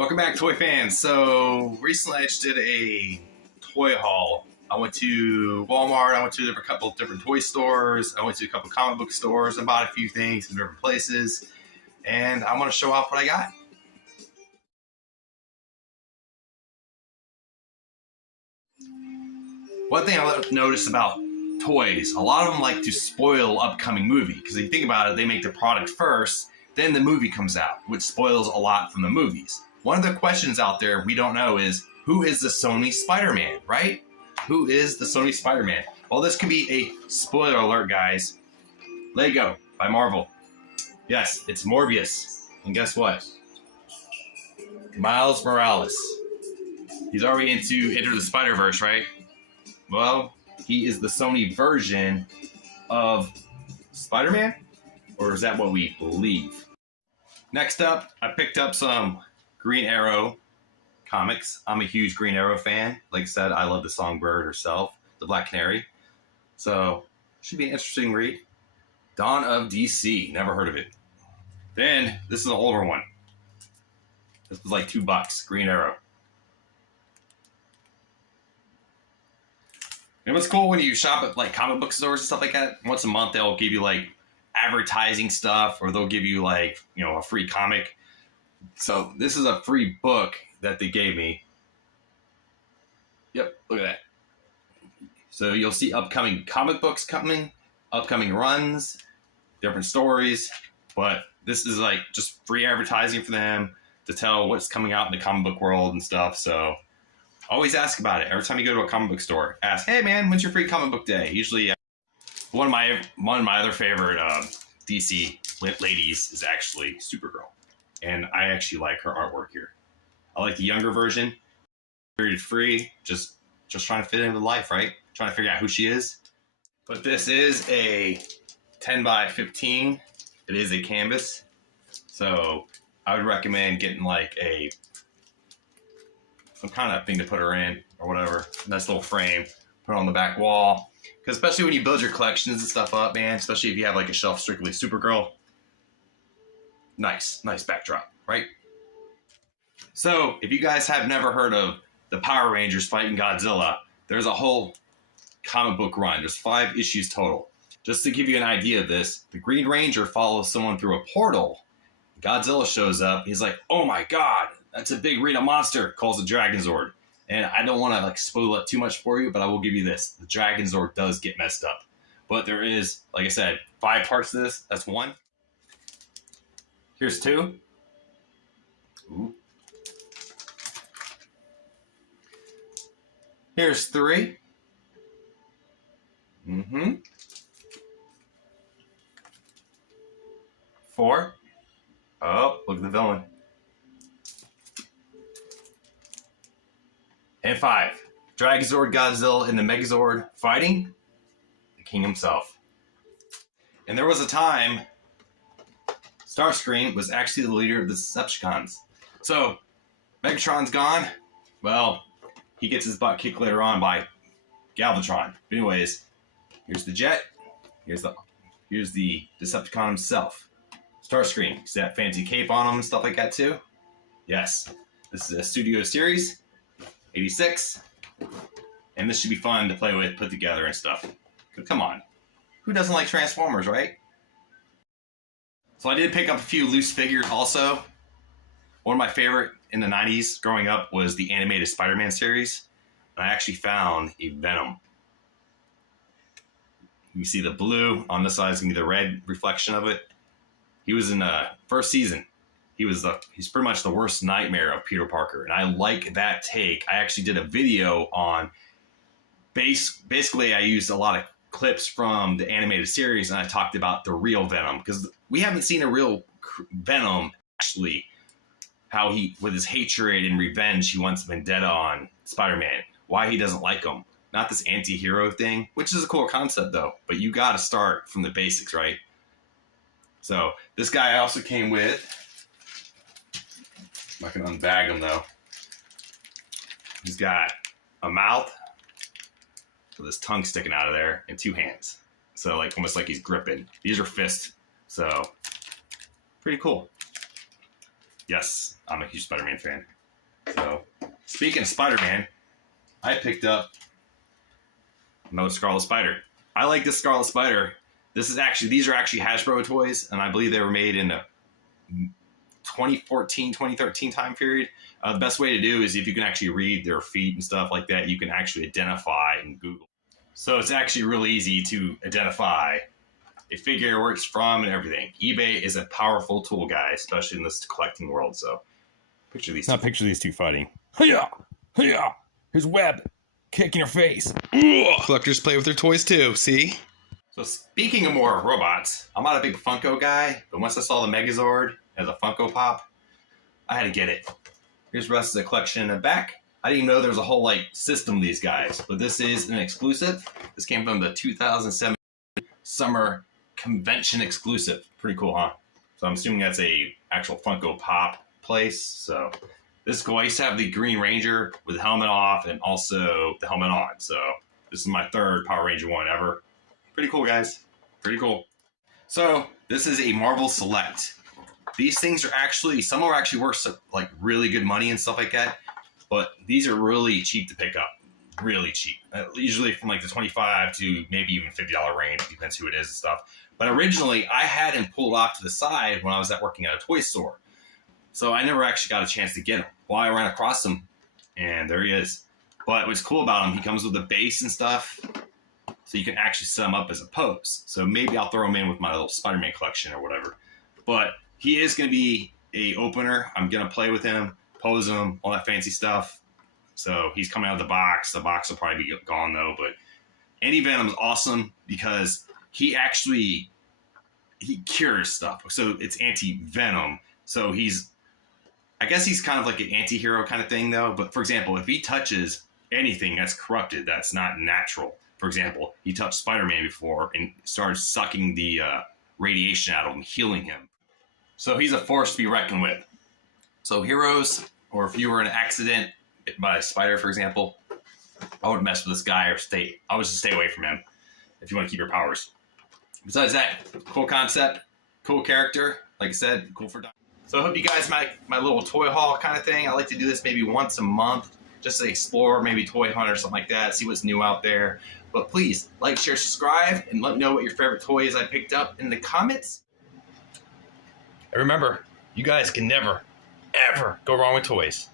Welcome back, toy fans. So recently I just did a toy haul. I went to Walmart, I went to a couple different toy stores, I went to a couple comic book stores, and bought a few things from different places, and I'm going to show off what I got. One thing I noticed about toys, a lot of them like to spoil upcoming movie, because if you think about it, they make the product first, then the movie comes out, which spoils a lot from the movies. One of the questions out there we don't know is, who is the Sony Spider-Man, right? Who is the Sony Spider-Man? Well, this could be a spoiler alert, guys. Lego by Marvel. Yes, it's Morbius. And guess what? Miles Morales. He's already into Enter the Spider-Verse, right? Well, he is the Sony version of Spider-Man? Or is that what we believe? Next up, I picked up some Green Arrow comics. I'm a huge Green Arrow fan. Like I said, I love the Songbird herself, the Black Canary. So, should be an interesting read. Dawn of DC. Never heard of it. Then, this is an older one. This was like $2. Green Arrow. And what's cool when you shop at like comic book stores and stuff like that, once a month they'll give you like advertising stuff, or they'll give you like, you know, a free comic. So this is a free book that they gave me. Yep, look at that. So you'll see upcoming comic books coming, upcoming runs, different stories, but this is like just free advertising for them to tell what's coming out in the comic book world and stuff. So always ask about it. Every time you go to a comic book store, ask, hey man, when's your free comic book day? Usually one of my other favorite DC ladies is actually Supergirl. And I actually like her artwork here. I like the younger version, period free, just trying to fit into life, right? Trying to figure out who she is. But this is a 10 by 15. It is a canvas. So I would recommend getting like some kind of thing to put her in or whatever. Nice little frame, put it on the back wall. Because especially when you build your collections and stuff up, man, especially if you have like a shelf strictly Supergirl, nice backdrop, right? So if you guys have never heard of the Power Rangers fighting Godzilla, there's a whole comic book run. There's 5 issues total. Just to give you an idea of this, the Green Ranger follows someone through a portal. Godzilla shows up. He's like, oh my God, that's a big Rita monster, calls the Dragon Zord. And I don't want to like spoil it too much for you, but I will give you this. The Dragon Zord does get messed up. But there is, like I said, 5 parts to this. That's 1. Here's 2. Ooh. Here's 3. 4. Oh, look at the villain. And 5. Dragonzord, Godzilla, and the Megazord fighting the king himself. And there was a time Starscream was actually the leader of the Decepticons. So, Megatron's gone. Well, he gets his butt kicked later on by Galvatron. But anyways, here's the jet. Here's the Decepticon himself. Starscream. See that fancy cape on him and stuff like that too? Yes. This is a studio series. 86. And this should be fun to play with, put together and stuff. Come on. Who doesn't like Transformers, right? So I did pick up a few loose figures also. One of my favorite in the 90s growing up was the animated Spider-Man series. And I actually found a Venom. You see the blue on this side is going to be the red reflection of it. He was in the first season. He's pretty much the worst nightmare of Peter Parker. And I like that take. I actually did a video on, basically I used a lot of clips from the animated series and I talked about the real Venom. Because we haven't seen a real Venom, actually, how he, with his hatred and revenge, he wants vendetta on Spider-Man. Why he doesn't like him. Not this anti-hero thing, which is a cool concept though. But you got to start from the basics, right? So this guy also came with, I'm not going to unbag him though. He's got a mouth with his tongue sticking out of there and 2 hands. So like almost like he's gripping. These are fists. So pretty cool. Yes, I'm a huge Spider-Man fan. So, speaking of Spider-Man, I picked up another Scarlet Spider. I like this Scarlet Spider. These are actually Hasbro toys, and I believe they were made in the 2014, 2013 time period. The best way to do is if you can actually read their feet and stuff like that, you can actually identify in Google. So it's actually really easy to identify a figure, where it's from, and everything. eBay is a powerful tool, guys, especially in this collecting world. So picture these. Picture these two fighting. Hiya! Hiya! Here's Web. Kick in your face. Ugh. Collectors play with their toys too, see? So speaking of more robots, I'm not a big Funko guy, but once I saw the Megazord as a Funko Pop, I had to get it. Here's the rest of the collection in the back. I didn't even know there was a whole system of these guys, but this is an exclusive. This came from the 2007 Summer Convention exclusive. Pretty cool, huh? So I'm assuming that's a actual Funko Pop place. So this is cool. I used to have the Green Ranger with the helmet off and also the helmet on. So this is my third Power Ranger one ever. Pretty cool, guys. Pretty cool. So this is a Marvel Select. These things are actually, some are actually worth really good money and stuff like that, but these are really cheap to pick up. Really cheap. Usually from the $25 to maybe even $50 range. Depends who it is and stuff. But originally I had him pulled off to the side when I was working at a toy store. So I never actually got a chance to get him. Well, I ran across him and there he is. But what's cool about him, he comes with a base and stuff. So you can actually set him up as a pose. So maybe I'll throw him in with my little Spider-Man collection or whatever. But he is going to be a opener. I'm going to play with him, pose him, all that fancy stuff. So he's coming out of the box. The box will probably be gone though. But Anti-Venom is awesome because he cures stuff. So it's anti-venom. So I guess he's kind of like an anti-hero kind of thing though. But for example, if he touches anything that's corrupted, that's not natural. For example, he touched Spider-Man before and started sucking the radiation out of him, healing him. So he's a force to be reckoned with. So heroes, or if you were in an accident by a spider, for example, I wouldn't mess with this guy I would just stay away from him if you want to keep your powers. Besides that, cool concept, cool character. Like I said, cool for dogs. So I hope you guys like my little toy haul kind of thing. I like to do this maybe once a month just to explore, maybe toy hunt or something like that, see what's new out there. But please, like, share, subscribe, and let me know what your favorite toy is I picked up in the comments. And remember, you guys can never, ever go wrong with toys.